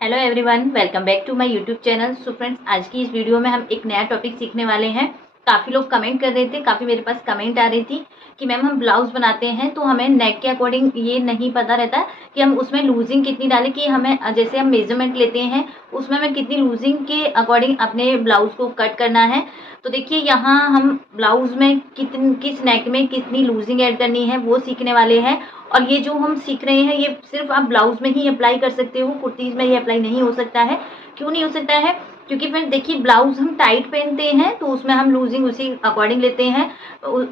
Hello everyone, welcome back to my YouTube channel. So friends, आज की इस video में हम एक नया टॉपिक सीखने वाले हैं। काफ़ी लोग कमेंट कर रहे थे, काफ़ी मेरे पास कमेंट आ रही थी कि मैम हम ब्लाउज बनाते हैं तो हमें नेक के अकॉर्डिंग ये नहीं पता रहता कि हम उसमें लूजिंग कितनी डालें, कि हमें जैसे हम मेजरमेंट लेते हैं उसमें हमें कितनी लूजिंग के अकॉर्डिंग अपने ब्लाउज को कट करना है। तो देखिए, यहाँ हम ब्लाउज में किस नेक में कितनी लूजिंग ऐड करनी है वो सीखने वाले हैं। और ये जो हम सीख रहे हैं ये सिर्फ आप ब्लाउज में ही अप्लाई कर सकते हो, कुर्तीज़ में ये अप्लाई नहीं हो सकता है। क्यों नहीं हो सकता है? क्योंकि फिर देखिए, ब्लाउज हम टाइट पहनते हैं तो उसमें हम लूजिंग उसी अकॉर्डिंग लेते हैं।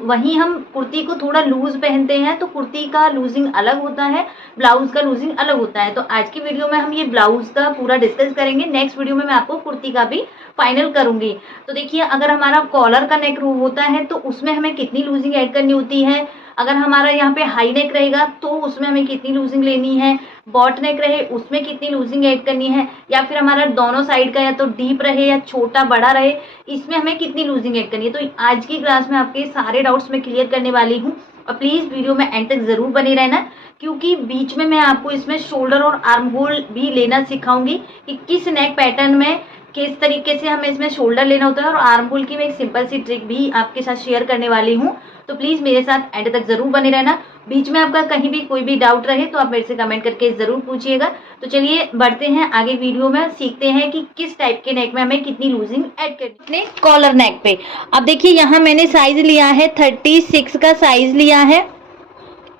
वहीं हम कुर्ती को थोड़ा लूज पहनते हैं तो कुर्ती का लूजिंग अलग होता है, ब्लाउज का लूजिंग अलग होता है। तो आज की वीडियो में हम ये ब्लाउज का पूरा डिस्कस करेंगे। नेक्स्ट वीडियो में मैं आपको कुर्ती का भी फाइनल करूंगी। तो देखिए, अगर हमारा कॉलर का नेक होता है तो उसमें हमें कितनी लूजिंग ऐड करनी होती है। अगर हमारा यहाँ पे हाई नेक रहेगा तो उसमें हमें कितनी लूजिंग लेनी है। बॉट नेक रहे उसमें कितनी लूजिंग ऐड करनी है, या फिर हमारा दोनों साइड का या तो डीप रहे या छोटा बड़ा रहे, इसमें हमें कितनी लूजिंग ऐड करनी है। तो आज की क्लास में आपके सारे डाउट्स मैं क्लियर करने वाली हूँ। और प्लीज़ वीडियो में एंड तक ज़रूर बने रहना, क्योंकि बीच में मैं आपको इसमें शोल्डर और आर्म होल भी लेना सिखाऊंगी कि किस नेक पैटर्न में किस तरीके से हमें इसमें शोल्डर लेना होता है। और आर्म होल की मैं एक सिंपल सी ट्रिक भी आपके साथ शेयर करने वाली हूँ। तो प्लीज़ मेरे साथ एंड तक ज़रूर बने रहना। बीच में आपका कहीं भी कोई भी डाउट रहे तो आप मेरे से कमेंट करके ज़रूर पूछिएगा। तो चलिए बढ़ते हैं आगे वीडियो में, सीखते हैं कि किस टाइप के नेक में हमें कितनी लूजिंग ऐड करनी है अपने कॉलर नेक पे। अब देखिए, यहाँ मैंने साइज लिया है 36 का साइज लिया है,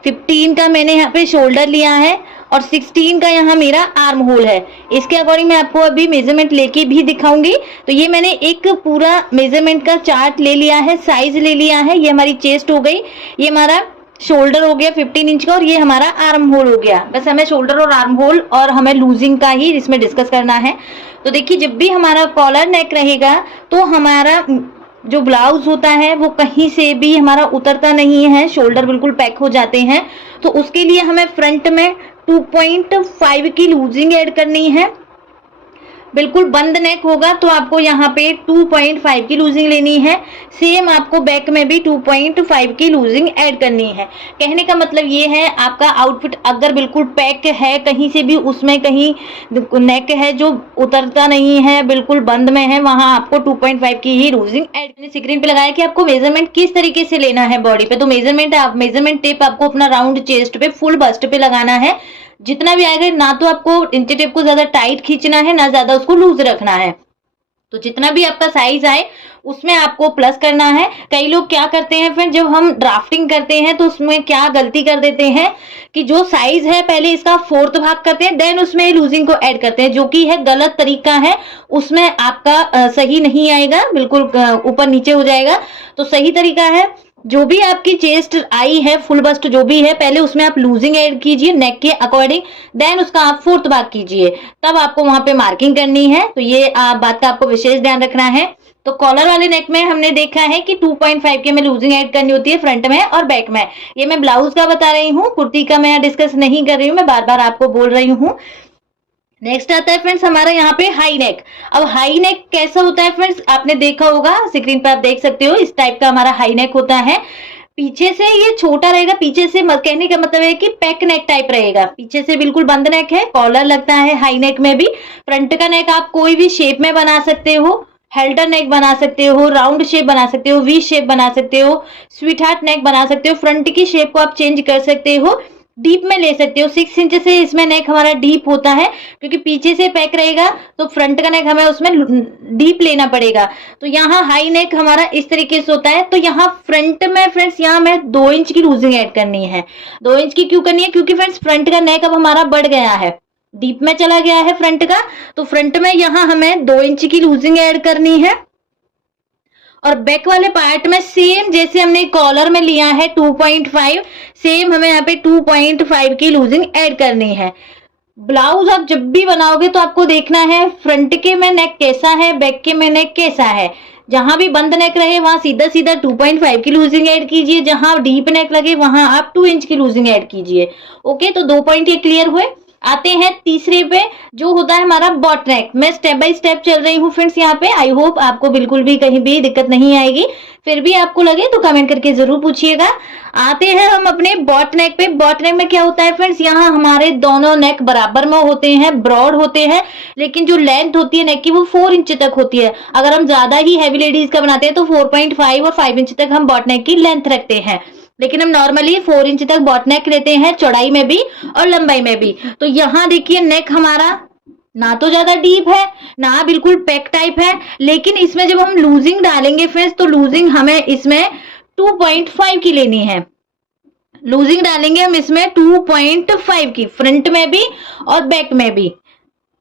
15 का मैंने यहाँ पे शोल्डर लिया है और 16 का यहाँ मेरा आर्म होल है। इसके अकॉर्डिंग मैं आपको अभी मेजरमेंट लेके भी दिखाऊंगी। तो ये मैंने एक पूरा मेजरमेंट का चार्ट ले लिया है, साइज ले लिया है। ये हमारी चेस्ट हो गई, ये हमारा शोल्डर हो गया 15 इंच का, और ये हमारा आर्म होल हो गया। बस हमें शोल्डर और आर्म होल और हमें लूजिंग का ही इसमें डिस्कस करना है। तो देखिए, जब भी हमारा कॉलर नेक रहेगा तो हमारा जो ब्लाउज होता है वो कहीं से भी हमारा उतरता नहीं है, शोल्डर बिल्कुल पैक हो जाते हैं। तो उसके लिए हमें फ्रंट में 2.5 की लूजिंग ऐड करनी है। बिल्कुल बंद नेक होगा तो आपको यहाँ पे 2.5 की लूजिंग लेनी है। सेम आपको बैक में भी 2.5 की लूजिंग ऐड करनी है। कहने का मतलब ये है, आपका आउटफिट अगर बिल्कुल पैक है, कहीं से भी उसमें कहीं नेक है जो उतरता नहीं है, बिल्कुल बंद में है, वहां आपको 2.5 की ही लूजिंग ऐड करनी। स्क्रीन पे लगाया कि आपको मेजरमेंट किस तरीके से लेना है बॉडी पे। तो मेजरमेंट टेप आपको अपना राउंड चेस्ट पे फुल बस्ट पे लगाना है। जितना भी आएगा, ना तो आपको इंची टेप को ज्यादा टाइट खींचना है, ना ज्यादा उसको लूज रखना है। तो जितना भी आपका साइज आए उसमें आपको प्लस करना है। कई लोग क्या करते हैं, फिर जब हम ड्राफ्टिंग करते हैं तो उसमें क्या गलती कर देते हैं कि जो साइज है पहले इसका 4th भाग करते हैं, देन उसमें लूजिंग को ऐड करते हैं, जो कि है गलत तरीका है। उसमें आपका सही नहीं आएगा, बिल्कुल ऊपर नीचे हो जाएगा। तो सही तरीका है, जो भी आपकी चेस्ट आई है, फुल बस्ट जो भी है, पहले उसमें आप लूजिंग ऐड कीजिए नेक के अकॉर्डिंग, देन उसका आप 4th भाग कीजिए, तब आपको वहां पे मार्किंग करनी है। तो ये बात का आपको विशेष ध्यान रखना है। तो कॉलर वाले नेक में हमने देखा है कि 2.5 की हमें लूजिंग ऐड करनी होती है फ्रंट में और बैक में। ये मैं ब्लाउज का बता रही हूँ, कुर्ती का मैं डिस्कस नहीं कर रही हूँ, मैं बार बार आपको बोल रही हूँ। नेक्स्ट आता है फ्रेंड्स हमारा यहाँ पे हाई नेक। अब हाई नेक कैसा होता है फ्रेंड्स, आपने देखा होगा, स्क्रीन पे आप देख सकते हो, इस टाइप का हमारा हाई नेक होता है। पीछे से ये छोटा रहेगा, पीछे से कहने का मतलब है कि पैक नेक टाइप रहेगा। पीछे से बिल्कुल बंद नेक है, कॉलर लगता है हाई नेक में भी। फ्रंट का नेक आप कोई भी शेप में बना सकते हो, हेल्टर नेक बना सकते हो, राउंड शेप बना सकते हो, वी शेप बना सकते हो, स्वीट हार्ट नेक बना सकते हो। फ्रंट की शेप को आप चेंज कर सकते हो, डीप में ले सकते हो। 6 इंच से इसमें नेक हमारा डीप होता है, क्योंकि पीछे से पैक रहेगा तो फ्रंट का नेक हमें उसमें डीप लेना पड़ेगा। तो यहाँ हाई नेक हमारा इस तरीके से होता है। तो यहाँ फ्रंट में फ्रेंड्स, यहाँ हमें 2 इंच की लूजिंग ऐड करनी है। 2 इंच की क्यों करनी है? क्योंकि फ्रेंड्स फ्रंट का नेक अब हमारा बढ़ गया है, डीप में चला गया है फ्रंट का। तो फ्रंट में यहाँ हमें 2 इंच की लूजिंग ऐड करनी है। और बैक वाले पार्ट में सेम जैसे हमने कॉलर में लिया है 2.5, सेम हमें यहाँ पे 2.5 की लूजिंग ऐड करनी है। ब्लाउज आप जब भी बनाओगे तो आपको देखना है फ्रंट के में नेक कैसा है, बैक के में नेक कैसा है। जहां भी बंद नेक रहे वहां सीधा सीधा 2.5 की लूजिंग ऐड कीजिए, जहां डीप नेक लगे वहां आप 2 इंच की लूजिंग ऐड कीजिए। ओके, तो 2 पॉइंट ये क्लियर हुए। आते हैं तीसरे पे, जो होता है हमारा बॉट नेक। मैं स्टेप बाय स्टेप चल रही हूँ फ्रेंड्स यहाँ पे। आई होप आपको बिल्कुल भी कहीं भी दिक्कत नहीं आएगी। फिर भी आपको लगे तो कमेंट करके जरूर पूछिएगा। आते हैं हम अपने बॉट नेक पे। बॉट नेक में क्या होता है फ्रेंड्स, यहाँ हमारे दोनों नेक बराबर में होते हैं, ब्रॉड होते हैं, लेकिन जो लेंथ होती है नेक की वो 4 इंच तक होती है। अगर हम ज्यादा ही हैवी लेडीज का बनाते हैं तो 4.5 और 5 इंच तक हम बॉट नेक की लेंथ रखते हैं, लेकिन हम नॉर्मली 4 इंच तक बॉट नेक लेते हैं, चौड़ाई में भी और लंबाई में भी। तो यहाँ देखिए नेक हमारा ना तो ज्यादा डीप है ना बिल्कुल पैक टाइप है, लेकिन इसमें जब हम लूजिंग डालेंगे फ्रेंड्स तो लूजिंग हमें इसमें 2.5 की लेनी है। लूजिंग डालेंगे हम इसमें 2.5 की, फ्रंट में भी और बैक में भी।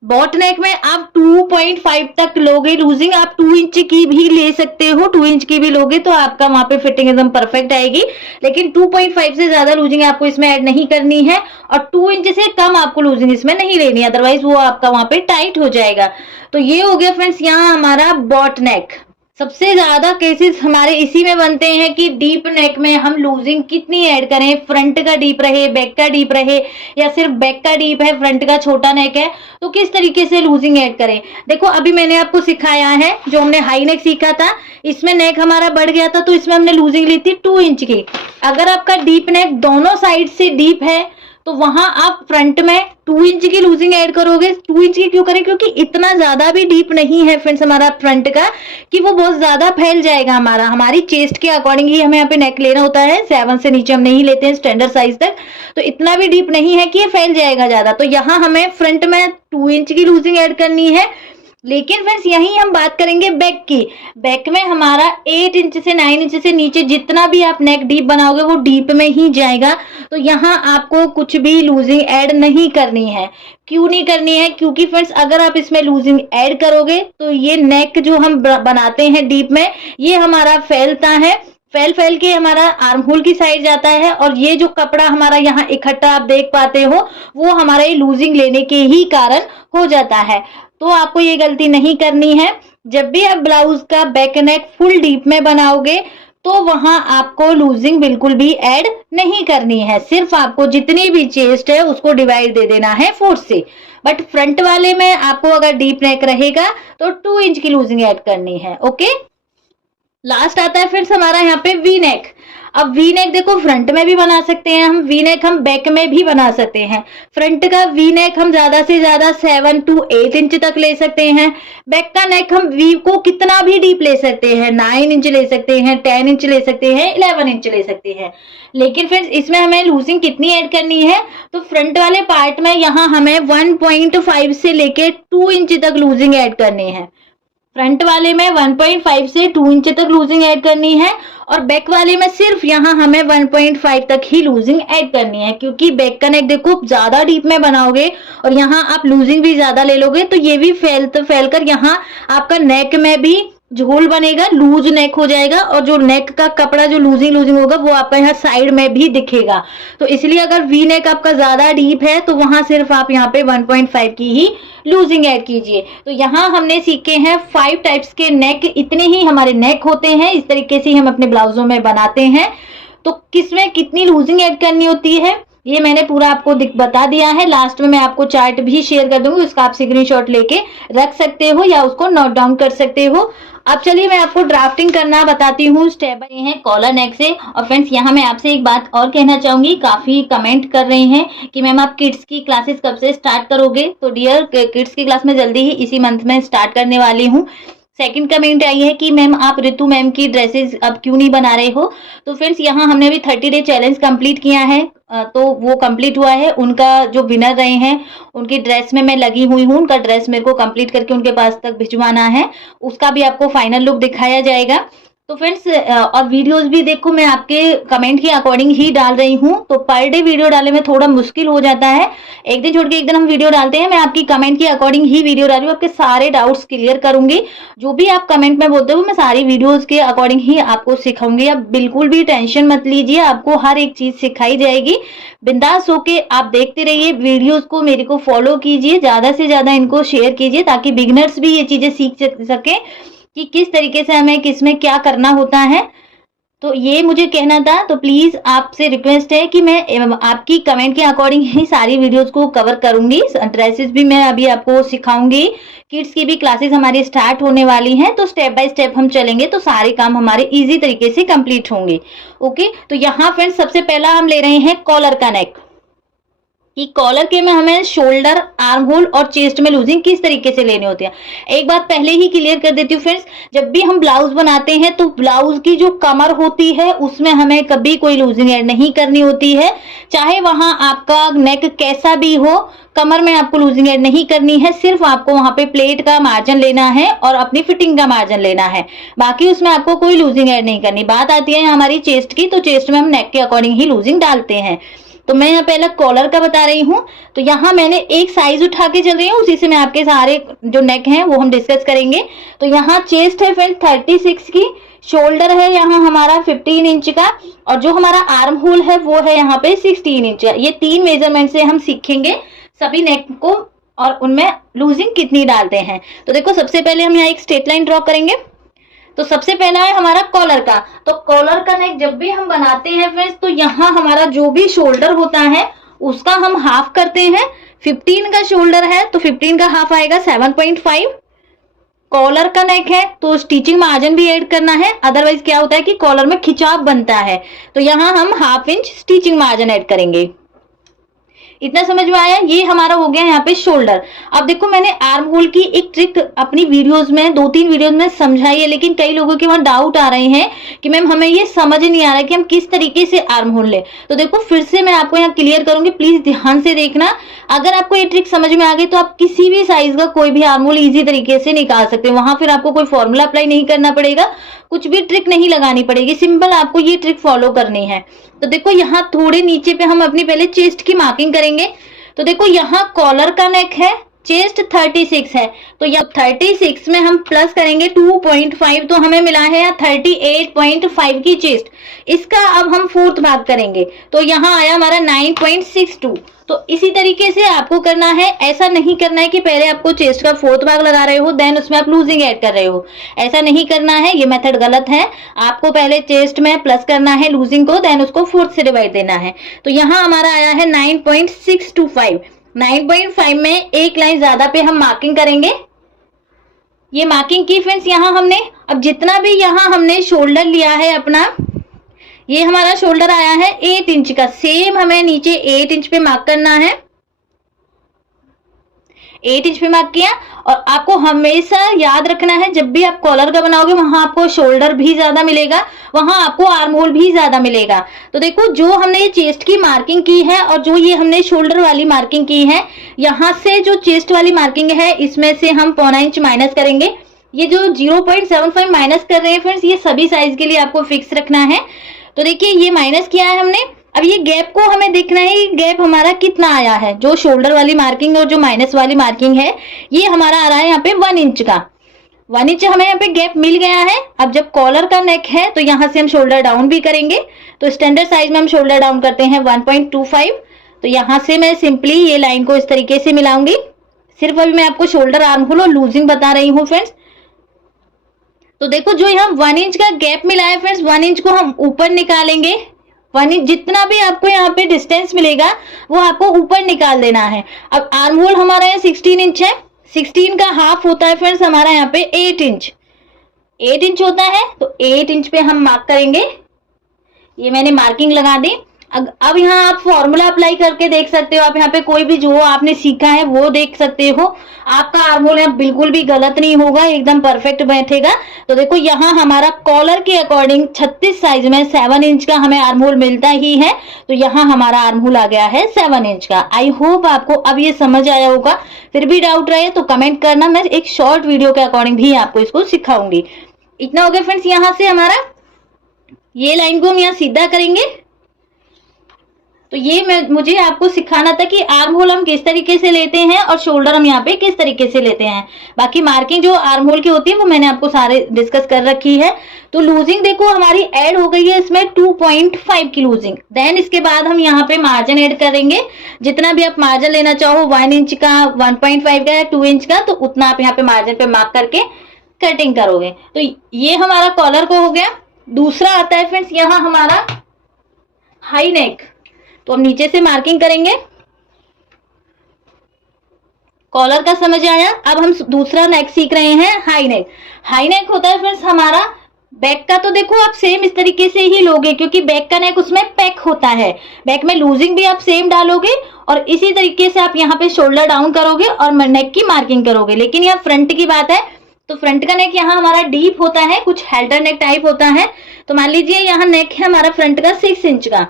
बॉट नेक में आप 2.5 तक लोगे लूजिंग, आप 2 इंच की भी ले सकते हो, 2 इंच की भी लोगे तो आपका वहां पे फिटिंग एकदम परफेक्ट आएगी। लेकिन 2.5 से ज्यादा लूजिंग आपको इसमें ऐड नहीं करनी है और 2 इंच से कम आपको लूजिंग इसमें नहीं लेनी है, अदरवाइज वो आपका वहां पे टाइट हो जाएगा। तो ये हो गया फ्रेंड्स यहाँ हमारा बॉट नेक। सबसे ज्यादा केसेस हमारे इसी में बनते हैं कि डीप नेक में हम लूजिंग कितनी ऐड करें, फ्रंट का डीप रहे, बैक का डीप रहे, या सिर्फ बैक का डीप है, फ्रंट का छोटा नेक है, तो किस तरीके से लूजिंग ऐड करें। देखो अभी मैंने आपको सिखाया है, जो हमने हाई नेक सीखा था इसमें नेक हमारा बढ़ गया था तो इसमें हमने लूजिंग ली थी 2 इंच की। अगर आपका डीप नेक दोनों साइड से डीप है तो वहां आप फ्रंट में 2 इंच की लूजिंग ऐड करोगे। 2 इंच की क्यों करें, क्योंकि इतना ज्यादा भी डीप नहीं है फ्रेंड्स हमारा फ्रंट का कि वो बहुत ज्यादा फैल जाएगा। हमारी चेस्ट के अकॉर्डिंग ही हमें यहाँ पे नेक लेना होता है, 7 से नीचे हम नहीं लेते हैं स्टैंडर्ड साइज तक, तो इतना भी डीप नहीं है कि ये फैल जाएगा ज्यादा। तो यहाँ हमें फ्रंट में 2 इंच की लूजिंग ऐड करनी है। लेकिन फ्रेंड्स यही हम बात करेंगे बैक की। बैक में हमारा 8 इंच से 9 इंच से नीचे जितना भी आप नेक डीप बनाओगे वो डीप में ही जाएगा। तो यहाँ आपको कुछ भी लूजिंग ऐड नहीं करनी है। क्यों नहीं करनी है, क्योंकि फ्रेंड्स अगर आप इसमें लूजिंग ऐड करोगे तो ये नेक जो हम बनाते हैं डीप में ये हमारा फैलता है, फैल के हमारा आर्म होल की साइड जाता है, और ये जो कपड़ा हमारा यहाँ इकट्ठा आप देख पाते हो वो हमारा ये लूजिंग लेने के ही कारण हो जाता है। तो आपको ये गलती नहीं करनी है। जब भी आप ब्लाउज का बैक नेक फुल डीप में बनाओगे तो वहां आपको लूजिंग बिल्कुल भी ऐड नहीं करनी है। सिर्फ आपको जितनी भी चेस्ट है उसको डिवाइड दे देना है 4 से। बट फ्रंट वाले में आपको अगर डीप नेक रहेगा तो 2 इंच की लूजिंग ऐड करनी है। ओके, लास्ट आता है फ्रेंड्स हमारा यहाँ पे वी नेक। अब वी नेक देखो फ्रंट में भी बना सकते हैं हम, वी नेक हम बैक में भी बना सकते हैं। फ्रंट का वी नेक हम ज्यादा से ज्यादा 7 to 8 इंच तक ले सकते हैं। बैक का नेक हम वी को कितना भी डीप ले सकते हैं, 9 इंच ले सकते हैं, 10 इंच ले सकते हैं, 11 इंच ले सकते हैं। लेकिन फ्रेंड्स इसमें हमें लूजिंग कितनी ऐड करनी है, तो फ्रंट वाले पार्ट में यहाँ हमें 1.5 से लेके 2 इंच तक लूजिंग ऐड करनी है। फ्रंट वाले में 1.5 से 2 इंच तक लूजिंग ऐड करनी है, और बैक वाले में सिर्फ यहाँ हमें 1.5 तक ही लूजिंग ऐड करनी है। क्योंकि बैक का नेक देखो ज्यादा डीप में बनाओगे और यहाँ आप लूजिंग भी ज्यादा ले लोगे तो ये भी फैलकर यहाँ आपका नेक में भी झोल बनेगा, लूज नेक हो जाएगा, और जो नेक का कपड़ा जो लूजिंग होगा वो आपका यहाँ साइड में भी दिखेगा। तो इसलिए अगर वी नेक आपका ज्यादा डीप है तो वहां सिर्फ आप यहाँ पे 1.5 की ही लूजिंग ऐड कीजिए। तो यहाँ हमने सीखे हैं 5 टाइप्स के नेक, इतने ही हमारे नेक होते हैं। इस तरीके से हम अपने ब्लाउजों में बनाते हैं। तो किसमें कितनी लूजिंग ऐड करनी होती है ये मैंने पूरा आपको बता दिया है। लास्ट में मैं आपको चार्ट भी शेयर कर दूंगी, उसका आप स्क्रीनशॉट लेके रख सकते हो या उसको नोट डाउन कर सकते हो। अब चलिए मैं आपको ड्राफ्टिंग करना बताती हूँ स्टेप बाय है कॉलर नेक से। और फ्रेंड्स यहाँ मैं आपसे एक बात और कहना चाहूंगी, काफी कमेंट कर रहे हैं कि मैम आप किड्स की क्लासेस कब से स्टार्ट करोगे। तो डियर किड्स की क्लास में जल्दी ही इसी मंथ में स्टार्ट करने वाली हूँ। सेकंड कमेंट आई है कि मैम आप रितु मैम की ड्रेसेस अब क्यों नहीं बना रहे हो। तो फ्रेंड्स यहाँ हमने भी 30 डे चैलेंज कंप्लीट किया है, तो वो कंप्लीट हुआ है। उनका जो विनर रहे हैं उनकी ड्रेस में मैं लगी हुई हूँ, उनका ड्रेस मेरे को कंप्लीट करके उनके पास तक भिजवाना है, उसका भी आपको फाइनल लुक दिखाया जाएगा। तो फ्रेंड्स और वीडियोस भी देखो मैं आपके कमेंट के अकॉर्डिंग ही डाल रही हूँ। तो पर डे वीडियो डालने में थोड़ा मुश्किल हो जाता है, एक दिन छोड़ के एक दिन हम वीडियो डालते हैं। मैं आपकी कमेंट के अकॉर्डिंग ही वीडियो डाल रही हूँ, आपके सारे डाउट्स क्लियर करूंगी। जो भी आप कमेंट में बोलते हो मैं सारी वीडियोज के अकॉर्डिंग ही आपको सिखाऊंगी। आप बिल्कुल भी टेंशन मत लीजिए, आपको हर एक चीज सिखाई जाएगी। बिंदास होके आप देखते रहिए वीडियोज को, मेरे को फॉलो कीजिए, ज्यादा से ज्यादा इनको शेयर कीजिए ताकि बिगिनर्स भी ये चीजें सीख सके कि किस तरीके से हमें किसमें क्या करना होता है। तो ये मुझे कहना था। तो प्लीज आपसे रिक्वेस्ट है कि मैं आपकी कमेंट के अकॉर्डिंग ही सारी वीडियोस को कवर करूंगी। ड्रेसेस भी मैं अभी आपको सिखाऊंगी, किड्स की भी क्लासेस हमारी स्टार्ट होने वाली हैं, तो स्टेप बाय स्टेप हम चलेंगे तो सारे काम हमारे इजी तरीके से कंप्लीट होंगे। ओके, तो यहाँ फ्रेंड्स सबसे पहला हम ले रहे हैं कॉलर का नेक, कि कॉलर के में हमें शोल्डर, आर्म होल और चेस्ट में लूजिंग किस तरीके से लेनी होती है। एक बात पहले ही क्लियर कर देती हूँ फ्रेंड्स, जब भी हम ब्लाउज बनाते हैं तो ब्लाउज की जो कमर होती है उसमें हमें कभी कोई लूजिंग ऐड नहीं करनी होती है। चाहे वहां आपका नेक कैसा भी हो, कमर में आपको लूजिंग ऐड नहीं करनी है। सिर्फ आपको वहां पे प्लेट का मार्जिन लेना है और अपनी फिटिंग का मार्जिन लेना है, बाकी उसमें आपको कोई लूजिंग ऐड नहीं करनी। बात आती है हमारी चेस्ट की, तो चेस्ट में हम नेक के अकॉर्डिंग ही लूजिंग डालते हैं। तो मैं यहाँ पहले कॉलर का बता रही हूँ। तो यहाँ मैंने एक साइज उठा के चल रही हूँ, उसी से मैं आपके सारे जो नेक हैं वो हम डिस्कस करेंगे। तो यहाँ चेस्ट है फ्रेंड 36 की, शोल्डर है यहाँ हमारा 15 इंच का, और जो हमारा आर्म होल है वो है यहाँ पे 16 इंच का। ये 3 मेजरमेंट से हम सीखेंगे सभी नेक को और उनमें लूजिंग कितनी डालते हैं। तो देखो सबसे पहले हम यहाँ एक स्ट्रेट लाइन ड्रॉ करेंगे। तो सबसे पहला है हमारा कॉलर का। तो कॉलर का नेक जब भी हम बनाते हैं फ्रेंड्स, तो यहाँ हमारा जो भी शोल्डर होता है उसका हम हाफ करते हैं। 15 का शोल्डर है तो 15 का हाफ आएगा 7.5। कॉलर का नेक है तो स्टिचिंग मार्जिन भी ऐड करना है, अदरवाइज क्या होता है कि कॉलर में खिंचाव बनता है। तो यहाँ हम ½ इंच स्टिचिंग मार्जिन ऐड करेंगे। इतना समझ में आया। ये हमारा हो गया यहाँ पे शोल्डर। अब देखो मैंने आर्म होल की एक ट्रिक अपनी वीडियोस में 2-3 वीडियोस में समझाई है, लेकिन कई लोगों के वहां डाउट आ रहे हैं कि मैम हमें ये समझ नहीं आ रहा है कि हम किस तरीके से आर्म होल ले। तो देखो फिर से मैं आपको यहाँ क्लियर करूंगी, प्लीज ध्यान से देखना। अगर आपको ये ट्रिक समझ में आ गई तो आप किसी भी साइज का कोई भी आर्म होल इजी तरीके से निकाल सकते हैं। वहां फिर आपको कोई फॉर्मूला अप्लाई नहीं करना पड़ेगा, कुछ भी ट्रिक नहीं लगानी पड़ेगी, सिंपल आपको ये ट्रिक फॉलो करनी है। तो देखो यहाँ थोड़े नीचे पे हम अपनी पहले चेस्ट की मार्किंग करेंगे। तो देखो यहाँ कॉलर का नेक है, चेस्ट 36 है, तो यहाँ 36 में हम प्लस करेंगे 2.5, तो हमें मिला है 38.5 की चेस्ट। इसका अब हम 4th भाग करेंगे तो यहाँ आया हमारा 9.62। तो इसी तरीके से आपको करना है। ऐसा नहीं करना है कि पहले आपको चेस्ट का 4th भाग लगा रहे हो देन उसमें आप लूजिंग ऐड कर रहे हो, ऐसा नहीं करना है, ये मेथड गलत है। आपको पहले चेस्ट में प्लस करना है लूजिंग को, देन उसको 4th से डिवाइड देना है। तो यहाँ हमारा आया है 9.625। 9.5 में एक लाइन ज्यादा पे हम मार्किंग करेंगे। ये मार्किंग की फ्रेंड्स यहाँ हमने। अब जितना भी यहाँ हमने शोल्डर लिया है अपना, ये हमारा शोल्डर आया है 8 इंच का, सेम हमें नीचे 8 इंच पे मार्क करना है। 8 इंच पे मार्क किया। और आपको हमेशा याद रखना है जब भी आप कॉलर का बनाओगे वहां आपको शोल्डर भी ज्यादा मिलेगा, वहां आपको आर्म होल भी ज्यादा मिलेगा। तो देखो जो हमने ये चेस्ट की मार्किंग की है और जो ये हमने शोल्डर वाली मार्किंग की है, यहां से जो चेस्ट वाली मार्किंग है इसमें से हम 0.25 इंच माइनस करेंगे। ये जो 0.75 माइनस कर रहे हैं फ्रेंड्स, ये सभी साइज के लिए आपको फिक्स रखना है। तो देखिए ये माइनस किया है हमने। अब ये गैप को हमें देखना है, गैप हमारा कितना आया है। जो शोल्डर वाली मार्किंग और जो माइनस वाली मार्किंग है, ये हमारा आ रहा है यहाँ पे 1 इंच का। 1 इंच हमें यहाँ पे गैप मिल गया है। अब जब कॉलर का नेक है तो यहाँ से हम शोल्डर डाउन भी करेंगे। तो स्टैंडर्ड साइज में हम शोल्डर डाउन करते हैं 1.25। तो यहाँ से मैं सिंपली ये लाइन को इस तरीके से मिलाऊंगी। सिर्फ अभी मैं आपको शोल्डर, आर्म होल और लूजिंग बता रही हूँ फ्रेंड्स। तो देखो जो यहाँ 1 इंच का गैप मिला है फ्रेंड्स, 1 इंच को हम ऊपर निकालेंगे। 1 इंच जितना भी आपको यहाँ पे डिस्टेंस मिलेगा वो आपको ऊपर निकाल देना है। अब आर्म होल हमारा यहाँ 16 इंच है, 16 का हाफ होता है फ्रेंड्स हमारा यहाँ पे 8 इंच। 8 इंच होता है तो 8 इंच पे हम मार्क करेंगे। ये मैंने मार्किंग लगा दी। अब यहाँ आप फॉर्मूला अप्लाई करके देख सकते हो। आप यहाँ पे कोई भी जो आपने सीखा है वो देख सकते हो। आपका आर्म होल यहाँ बिल्कुल भी गलत नहीं होगा, एकदम परफेक्ट बैठेगा। तो देखो यहाँ हमारा कॉलर के अकॉर्डिंग 36 साइज में 7 इंच का हमें आर्म होल मिलता ही है। तो यहाँ हमारा आर्म होल आ गया है 7 इंच का। आई होप आपको अब ये समझ आया होगा। फिर भी डाउट रहे तो कमेंट करना, मैं एक शॉर्ट वीडियो के अकॉर्डिंग भी आपको इसको सिखाऊंगी। इतना हो गया फ्रेंड्स। यहाँ से हमारा ये लाइन को हम यहाँ सीधा करेंगे। तो ये मुझे आपको सिखाना था कि आर्म होल हम किस तरीके से लेते हैं और शोल्डर हम यहाँ पे किस तरीके से लेते हैं। बाकी मार्किंग जो आर्म होल की होती है वो मैंने आपको सारे डिस्कस कर रखी है। तो लूजिंग देखो हमारी ऐड हो गई है इसमें 2.5 की लूजिंग। देन इसके बाद हम यहाँ पे मार्जिन ऐड करेंगे। जितना भी आप मार्जिन लेना चाहो, 1 इंच का, 1.5 का या 2 इंच का, तो उतना आप यहाँ पे मार्जिन पे मार्क करके कटिंग करोगे। तो ये हमारा कॉलर को हो गया। दूसरा आता है फ्रेंड्स यहाँ हमारा हाई नेक। तो हम नीचे से मार्किंग करेंगे, कॉलर का समझ आया। अब हम दूसरा नेक सीख रहे हैं हाई नेक। हाई नेक होता है फ्रेंड्स हमारा बैक का, तो देखो आप सेम इस तरीके से ही लोगे क्योंकि बैक का नेक उसमें पैक होता है। बैक में लूजिंग भी आप सेम डालोगे और इसी तरीके से आप यहाँ पे शोल्डर डाउन करोगे और नेक की मार्किंग करोगे। लेकिन यहाँ फ्रंट की बात है तो फ्रंट का नेक यहाँ हमारा डीप होता है, कुछ हेल्टर नेक टाइप होता है। तो मान लीजिए यहाँ नेक है हमारा फ्रंट का 6 इंच का,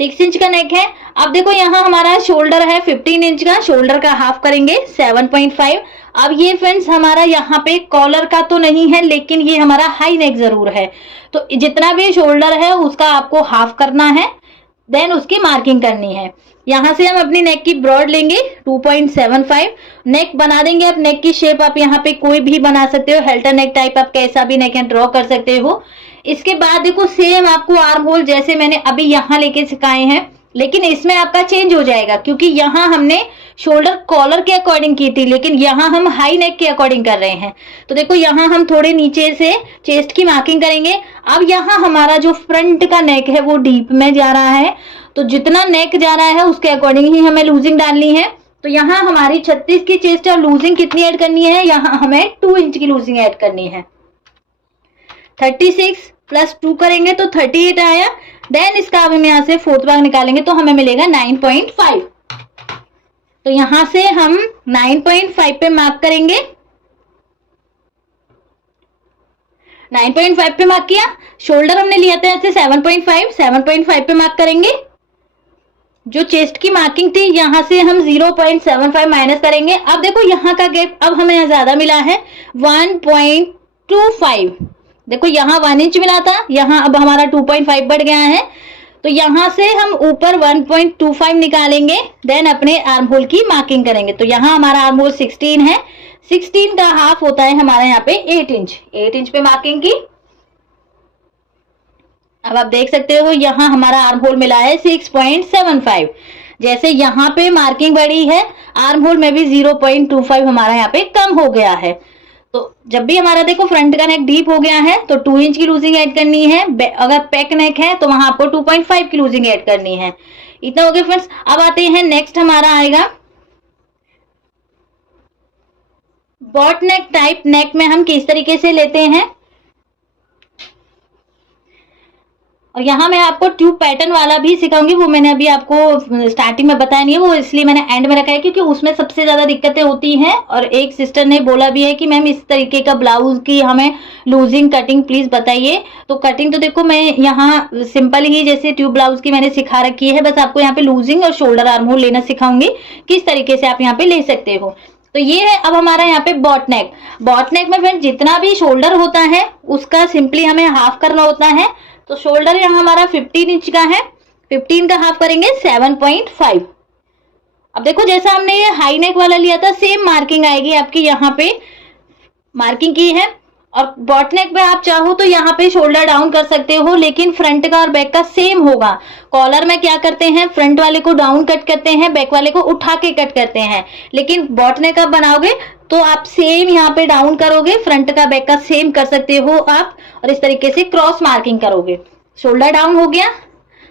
6 इंच का नेक है। अब देखो यहाँ हमारा शोल्डर है 15 इंच का, शोल्डर का हाफ करेंगे 7.5। अब ये फ्रेंड्स हमारा यहाँ पे कॉलर का तो नहीं है लेकिन ये हमारा हाई नेक जरूर है। तो जितना भी शोल्डर है उसका आपको हाफ करना है, देन उसकी मार्किंग करनी है। यहाँ से हम अपनी नेक की ब्रॉड लेंगे 2.75, नेक बना देंगे। अब नेक की शेप आप यहाँ पे कोई भी बना सकते हो, हेल्टर नेक टाइप आप कैसा भी नेक ड्रॉ कर सकते हो। इसके बाद देखो सेम आपको आर्म होल जैसे मैंने अभी यहाँ लेके सिखाए हैं, लेकिन इसमें आपका चेंज हो जाएगा क्योंकि यहाँ हमने शोल्डर कॉलर के अकॉर्डिंग की थी लेकिन यहाँ हम हाई नेक के अकॉर्डिंग कर रहे हैं। तो देखो यहाँ हम थोड़े नीचे से चेस्ट की मार्किंग करेंगे। अब यहाँ हमारा जो फ्रंट का नेक है वो डीप में जा रहा है, तो जितना नेक जा रहा है उसके अकॉर्डिंग ही हमें लूजिंग डालनी है। तो यहाँ हमारी 36 की चेस्ट और लूजिंग कितनी ऐड करनी है, यहाँ हमें 2 इंच की लूजिंग ऐड करनी है। 36 प्लस 2 करेंगे तो 38 आया। देन इसका अब हम यहाँ से फोर्थ भाग निकालेंगे तो हमें मिलेगा 9.5। तो यहाँ से हम 9.5 पे मार्क करेंगे, 9.5 पे मार्क किया। शोल्डर हमने लिया था ऐसे 7.5 पे मार्क करेंगे। जो चेस्ट की मार्किंग थी यहाँ से हम 0.75 माइनस करेंगे। अब देखो यहाँ का गैप अब हमें ज्यादा मिला है 1.25। देखो यहाँ 1 इंच मिला था, यहाँ अब हमारा 2.5 बढ़ गया है। तो यहाँ से हम ऊपर 1.25 निकालेंगे, देन अपने आर्म होल की मार्किंग करेंगे। तो यहाँ हमारा आर्म होल 16 है, 16 का हाफ होता है हमारे यहाँ पे 8 इंच। 8 इंच पे मार्किंग की। अब आप देख सकते हो यहाँ हमारा आर्म होल मिला है 6.75। जैसे यहाँ पे मार्किंग बढ़ी है आर्म होल में भी 0.25 हमारा यहाँ पे कम हो गया है। तो जब भी हमारा देखो फ्रंट का नेक डीप हो गया है तो 2 इंच की लूजिंग ऐड करनी है। अगर पैक नेक है तो वहां आपको 2.5 की लूजिंग ऐड करनी है। इतना हो गया फ्रेंड्स। अब आते हैं नेक्स्ट हमारा आएगा बॉट नेक टाइप। नेक में हम किस तरीके से लेते हैं, और यहाँ मैं आपको ट्यूब पैटर्न वाला भी सिखाऊंगी, वो मैंने अभी आपको स्टार्टिंग में बताया नहीं है, वो इसलिए मैंने एंड में रखा है क्योंकि उसमें सबसे ज्यादा दिक्कतें होती हैं। और एक सिस्टर ने बोला भी है कि मैम इस तरीके का ब्लाउज की हमें लूजिंग कटिंग प्लीज बताइए। तो कटिंग तो देखो मैं यहाँ सिंपल ही जैसे ट्यूब ब्लाउज की मैंने सिखा रखी है, बस आपको यहाँ पे लूजिंग और शोल्डर आर्म होल लेना सिखाऊंगी किस तरीके से आप यहाँ पे ले सकते हो। तो ये है अब हमारा यहाँ पे बॉट नेक। बॉट नेक में फ्रेंड जितना भी शोल्डर होता है उसका सिंपली हमें हाफ करना होता है। तो शोल्डर यहाँ हमारा 15 इंच का है, 15 का हाफ करेंगे 7.5। अब देखो जैसा हमने ये हाई नेक वाला लिया था सेम मार्किंग आएगी आपकी, यहाँ पे मार्किंग की है। और बॉट नेक में आप चाहो तो यहाँ पे शोल्डर डाउन कर सकते हो, लेकिन फ्रंट का और बैक का सेम होगा। कॉलर में क्या करते हैं, फ्रंट वाले को डाउन कट करते हैं, बैक वाले को उठा के कट करते हैं। लेकिन बॉट नेक आप बनाओगे तो आप सेम यहाँ पे डाउन करोगे, फ्रंट का बैक का सेम कर सकते हो आप, और इस तरीके से क्रॉस मार्किंग करोगे। शोल्डर डाउन हो गया,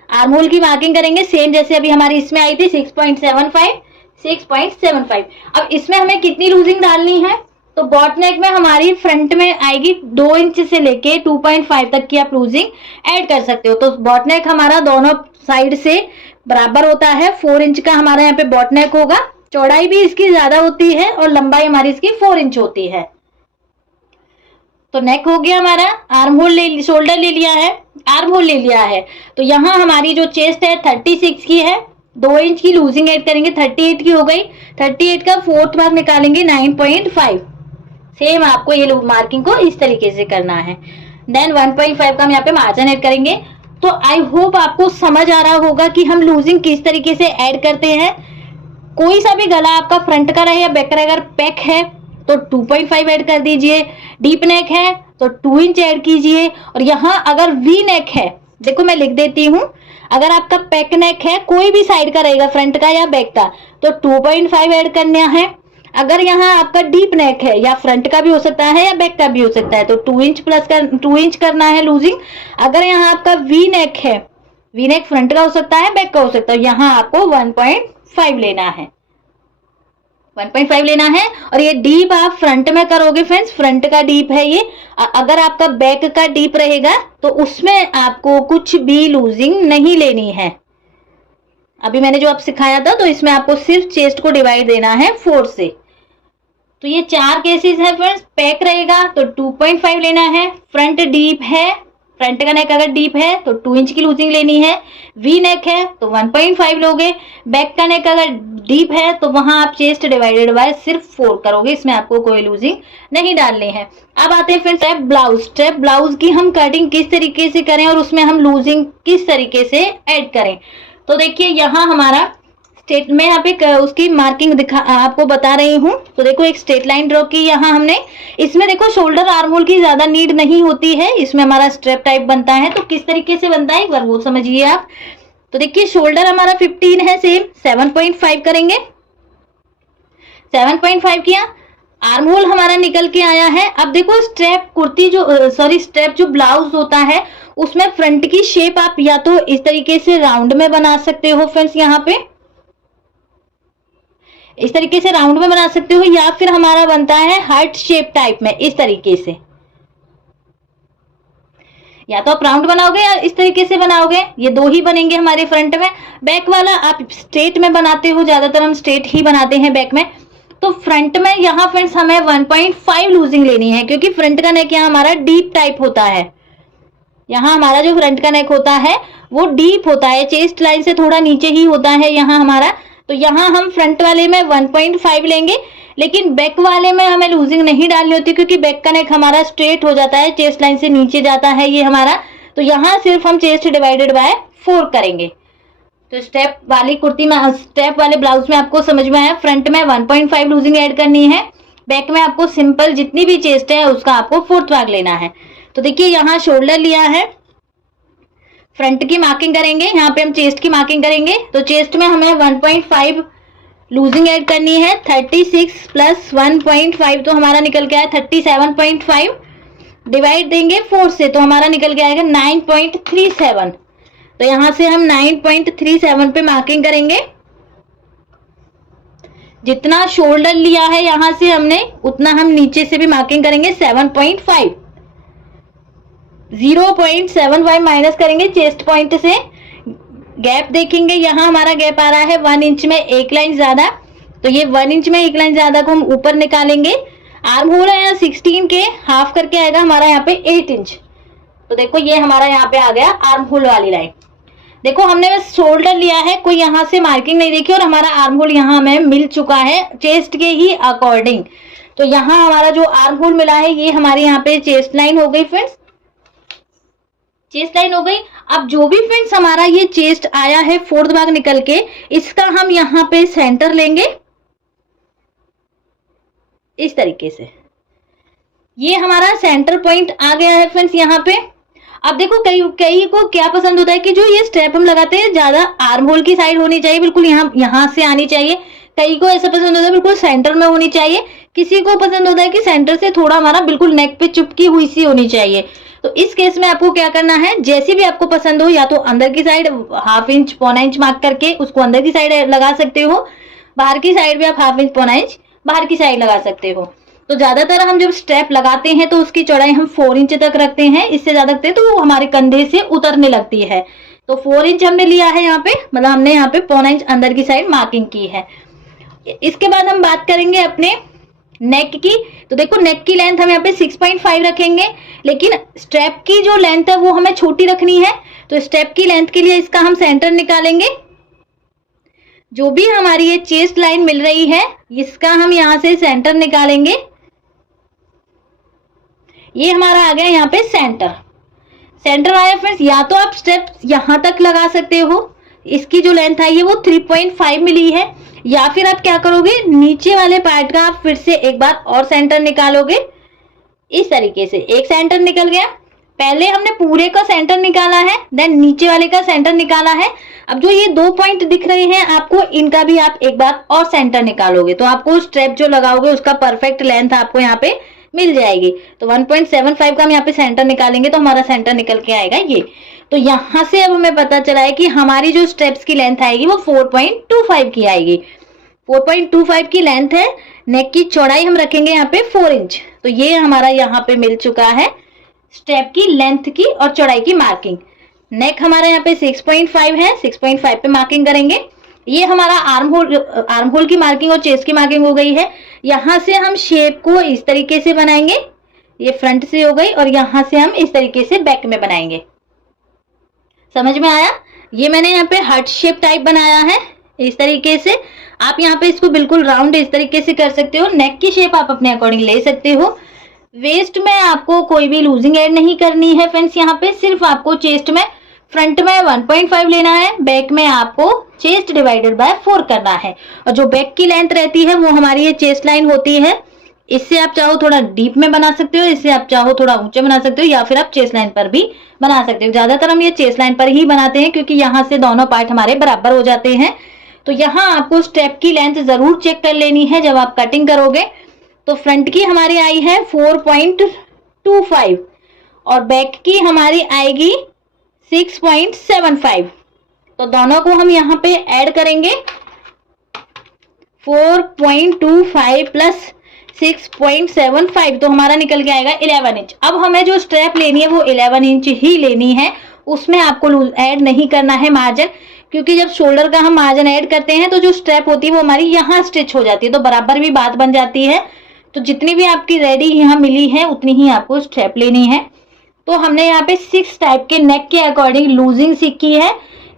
आर्म होल की मार्किंग करेंगे सेम जैसे अभी हमारी इसमें आई थी 6.75। अब इसमें हमें कितनी लूजिंग डालनी है, तो बॉट नेक में हमारी फ्रंट में आएगी 2 इंच से लेके 2.5 तक की आप लूजिंग ऐड कर सकते हो। तो बॉट नेक हमारा दोनों साइड से बराबर होता है, 4 इंच का हमारा यहाँ पे बॉट नेक होगा। चौड़ाई भी इसकी ज्यादा होती है और लंबाई हमारी इसकी 4 इंच होती है। तो नेक हो गया हमारा, आर्म होल ले, शोल्डर ले लिया है, आर्म होल ले लिया है। तो यहाँ हमारी जो चेस्ट है 36 की है, 2 इंच की लूजिंग ऐड करेंगे, 38 की हो गई। 38 का फोर्थ भाग निकालेंगे 9.5। सेम आपको ये मार्किंग को इस तरीके से करना है। देन 1.5 का हम यहाँ पे मार्जिन ऐड करेंगे। तो आई होप आपको समझ आ रहा होगा कि हम लूजिंग किस तरीके से ऐड करते हैं। कोई सा भी गला आपका फ्रंट का रहे या बैक का रहे, अगर पैक है तो 2.5 ऐड कर दीजिए, डीप नेक है तो 2 इंच ऐड कीजिए। और यहाँ अगर वी नेक है, देखो मैं लिख देती हूँ, अगर आपका पैक नेक है कोई भी साइड का रहेगा फ्रंट का या बैक का तो 2.5 ऐड करना है। अगर यहाँ आपका डीप नेक है, या फ्रंट का भी हो सकता है या बैक का भी हो सकता है, तो 2 इंच प्लस का 2 इंच करना है लूजिंग। अगर यहाँ आपका वी नेक है, वी नेक फ्रंट का हो सकता है, बैक का हो सकता है, यहाँ आपको 1.5 लेना है, 1.5 लेना है। और ये डीप आप फ्रंट में करोगे फ्रेंड्स, फ्रंट का डीप है ये। अगर आपका बैक का डीप रहेगा तो उसमें आपको कुछ भी लूजिंग नहीं लेनी है। अभी मैंने जो आप सिखाया था, तो इसमें आपको सिर्फ चेस्ट को डिवाइड देना है 4 से। तो ये 4 केसेस है फ्रेंड्स। बैक रहेगा तो 2.5 लेना है, फ्रंट डीप है, फ्रंट का नेक अगर डीप है तो 2 इंच की लूजिंग लेनी है, वी नेक है तो 1.5 लोगे, बैक का नेक अगर डीप है तो वहां आप चेस्ट डिवाइडेड बाय सिर्फ 4 करोगे, इसमें आपको कोई लूजिंग नहीं डालनी है। अब आते हैं friends step blouse. Step blouse की हम कटिंग किस तरीके से करें और उसमें हम लूजिंग किस तरीके से ऐड करें। तो देखिए यहाँ हमारा स्ट्रेट, मैं यहाँ पे उसकी मार्किंग आपको बता रही हूँ। तो देखो एक स्ट्रेट लाइन ड्रॉ की यहाँ हमने। इसमें देखो शोल्डर आर्म होल की ज्यादा नीड नहीं होती है, इसमें हमारा स्ट्रेप टाइप बनता है। तो किस तरीके से बनता है एक बार वो समझिए आप। तो देखिए शोल्डर हमारा 15 है, सेम 7.5 करेंगे, 7.5 किया। आर्म होल हमारा निकल के आया है। अब देखो स्ट्रेप कुर्ती जो स्ट्रेप जो ब्लाउज होता है उसमें फ्रंट की शेप आप या तो इस तरीके से राउंड में बना सकते हो फ्रेंड्स, यहाँ पे इस तरीके से राउंड में बना सकते हो, या फिर हमारा बनता है हार्ट शेप टाइप में इस तरीके से। या तो आप राउंड बनाओगे या इस तरीके से बनाओगे, ये 2 ही बनेंगे हमारे फ्रंट में। बैक वाला आप स्ट्रेट में बनाते हो, ज्यादातर हम स्ट्रेट ही बनाते हैं बैक में। तो फ्रंट में यहाँ फ्रेंड्स हमें 1.5 लूजिंग लेनी है, क्योंकि फ्रंट का नेक यहाँ हमारा डीप टाइप होता है। यहाँ हमारा जो फ्रंट का नेक होता है वो डीप होता है, चेस्ट लाइन से थोड़ा नीचे ही होता है यहाँ हमारा। तो यहाँ हम फ्रंट वाले में 1.5 लेंगे, लेकिन बैक वाले में हमें लूजिंग नहीं डालनी होती, क्योंकि बैक का नेक हमारा स्ट्रेट हो जाता है, चेस्ट लाइन से नीचे जाता है ये हमारा। तो यहाँ सिर्फ हम चेस्ट डिवाइडेड बाय 4 करेंगे। तो स्टेप वाली कुर्ती में, स्टेप वाले ब्लाउज में आपको समझ में आया, फ्रंट में 1.5 लूजिंग ऐड करनी है, बैक में आपको सिंपल जितनी भी चेस्ट है उसका आपको 4th भाग लेना है। तो देखिए यहाँ शोल्डर लिया है, फ्रंट की मार्किंग करेंगे, यहाँ पे हम चेस्ट की मार्किंग करेंगे। तो चेस्ट में हमें 1.5 लूजिंग ऐड करनी है, 36 प्लस 1.5 तो हमारा निकल के आया 37.5, डिवाइड देंगे 4 से तो हमारा निकल के आएगा 9.37। तो यहाँ से हम 9.37 पे मार्किंग करेंगे। जितना शोल्डर लिया है यहाँ से हमने, उतना हम नीचे से भी मार्किंग करेंगे 7.5। 0.75 माइनस करेंगे चेस्ट पॉइंट से। गैप देखेंगे, यहाँ हमारा गैप आ रहा है 1 इंच में 1 लाइन ज्यादा, तो ये 1 इंच में 1 लाइन ज्यादा को हम ऊपर निकालेंगे। आर्म होल है 16 के, हाफ करके आएगा हमारा यहाँ पे 8 इंच। तो देखो ये हमारा यहाँ पे आ गया आर्म होल वाली लाइन। देखो हमने बस शोल्डर लिया है, कोई यहाँ से मार्किंग नहीं देखी, और हमारा आर्म होल यहाँ हमें मिल चुका है चेस्ट के ही अकॉर्डिंग। तो यहाँ हमारा जो आर्म होल मिला है ये हमारे यहाँ पे चेस्ट लाइन हो गई फ्रेंड्स, चेस्ट लाइन हो गई। अब जो भी फ्रेंड्स हमारा ये चेस्ट आया है 4th भाग निकल के, इसका हम यहाँ पे सेंटर लेंगे इस तरीके से। ये हमारा सेंटर पॉइंट आ गया है फ्रेंड्स यहाँ पे। अब देखो कई को क्या पसंद होता है कि जो ये स्टेप हम लगाते हैं ज्यादा आर्म होल की साइड होनी चाहिए, बिल्कुल यहाँ से आनी चाहिए। कई को ऐसा पसंद होता है बिल्कुल सेंटर में होनी चाहिए, किसी को पसंद होता है कि सेंटर से थोड़ा हमारा बिल्कुल नेक पे चिपकी हुई सी होनी चाहिए। तो इस केस में आपको क्या करना है, जैसी भी आपको पसंद हो, या तो अंदर की साइड 1/2 इंच पौना इंच मार्क करके उसको अंदर की साइड लगा सकते हो, बाहर की साइड भी आप 1/2 इंच पौना इंच बाहर की साइड लगा सकते हो। तो ज्यादातर हम जब स्टेप लगाते हैं तो उसकी चौड़ाई हम 4 इंच तक रखते हैं, इससे ज्यादा रखते हैं तो वो हमारे कंधे से उतरने लगती है। तो 4 इंच हमने लिया है यहाँ पे, मतलब हमने यहाँ पे पौना इंच अंदर की साइड मार्किंग की है। इसके बाद हम बात करेंगे अपने नेक की। तो देखो नेक की लेंथ हम यहाँ पे 6.5 रखेंगे, लेकिन स्ट्रेप की जो लेंथ है वो हमें छोटी रखनी है। तो स्ट्रेप की लेंथ के लिए इसका हम सेंटर निकालेंगे। जो भी हमारी ये चेस्ट लाइन मिल रही है इसका हम यहाँ से सेंटर निकालेंगे। ये हमारा आ गया यहाँ पे सेंटर। सेंटर आया फ्रेंड्स, या तो आप स्टेप यहां तक लगा सकते हो, इसकी जो लेंथ आई है वो 3.5 मिली है, या फिर आप क्या करोगे नीचे वाले पार्ट का आप फिर से एक बार और सेंटर निकालोगे इस तरीके से। एक सेंटर निकल गया, पहले हमने पूरे का सेंटर निकाला है, देन नीचे वाले का सेंटर निकाला है। अब जो ये 2 पॉइंट दिख रहे हैं आपको, इनका भी आप एक बार और सेंटर निकालोगे तो आपको स्ट्रेप जो लगाओगे उसका परफेक्ट लेंथ आपको यहाँ पे मिल जाएगी। तो 1.75 का हम यहाँ पे सेंटर निकालेंगे तो हमारा सेंटर निकल के आएगा ये। तो यहाँ से अब हमें पता चला है कि हमारी जो स्ट्रेप्स की लेंथ आएगी वो 4.25 की आएगी। 4.25 की लेंथ है। नेक की चौड़ाई हम रखेंगे यहाँ पे 4 इंच। तो ये हमारा यहाँ पे मिल चुका है स्ट्रेप की लेंथ की और चौड़ाई की मार्किंग। नेक हमारा यहाँ पे 6.5 है, 6.5 पे मार्किंग करेंगे। ये हमारा आर्म होल की मार्किंग और चेस्ट की मार्किंग हो गई है। यहाँ से हम शेप को इस तरीके से बनाएंगे, ये फ्रंट से हो गई, और यहाँ से हम इस तरीके से बैक में बनाएंगे। समझ में आया? ये मैंने यहाँ पे हार्ट शेप टाइप बनाया है इस तरीके से। आप यहाँ पे इसको बिल्कुल राउंड इस तरीके से कर सकते हो। नेक की शेप आप अपने अकॉर्डिंग ले सकते हो। वेस्ट में आपको कोई भी लूजिंग ऐड नहीं करनी है फ्रेंड्स। यहाँ पे सिर्फ आपको चेस्ट में, फ्रंट में 1.5 लेना है, बैक में आपको चेस्ट डिवाइडेड बाय 4 करना है। और जो बैक की लेंथ रहती है वो हमारी ये चेस्ट लाइन होती है। इससे आप चाहो थोड़ा डीप में बना सकते हो, इससे आप चाहो थोड़ा ऊंचे बना सकते हो, या फिर आप चेस्ट लाइन पर भी बना सकते हो। ज्यादातर हम ये चेस्ट लाइन पर ही बनाते हैं क्योंकि यहाँ से दोनों पार्ट हमारे बराबर हो जाते हैं। तो यहाँ आपको स्टेप की लेंथ जरूर चेक कर लेनी है जब आप कटिंग करोगे। तो फ्रंट की हमारी आई है 4.25 और बैक की हमारी आएगी 6.75। तो दोनों को हम यहाँ पे ऐड करेंगे। 4.25 प्लस 6.75 तो हमारा निकल के आएगा 11 इंच। अब हमें जो स्ट्रैप लेनी है वो 11 इंच ही लेनी है, उसमें आपको ऐड नहीं करना है मार्जिन, क्योंकि जब शोल्डर का हम मार्जिन ऐड करते हैं तो जो स्ट्रैप होती है वो हमारी यहाँ स्टिच हो जाती है, तो बराबर भी बात बन जाती है। तो जितनी भी आपकी रेडी यहाँ मिली है उतनी ही आपको स्ट्रैप लेनी है। तो हमने यहाँ पे 6 टाइप के नेक के अकॉर्डिंग लूजिंग सीखी है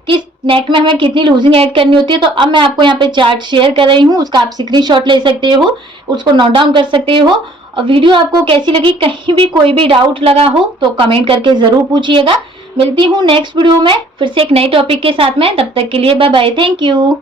कि नेक में हमें कितनी लूजिंग ऐड करनी होती है। तो अब मैं आपको यहाँ पे चार्ट शेयर कर रही हूँ, उसका आप स्क्रीनशॉट ले सकते हो, उसको नोट डाउन कर सकते हो। और वीडियो आपको कैसी लगी, कहीं भी कोई भी डाउट लगा हो तो कमेंट करके जरूर पूछिएगा। मिलती हूँ नेक्स्ट वीडियो में फिर से एक नए टॉपिक के साथ में। तब तक के लिए बाय बाय, थैंक यू।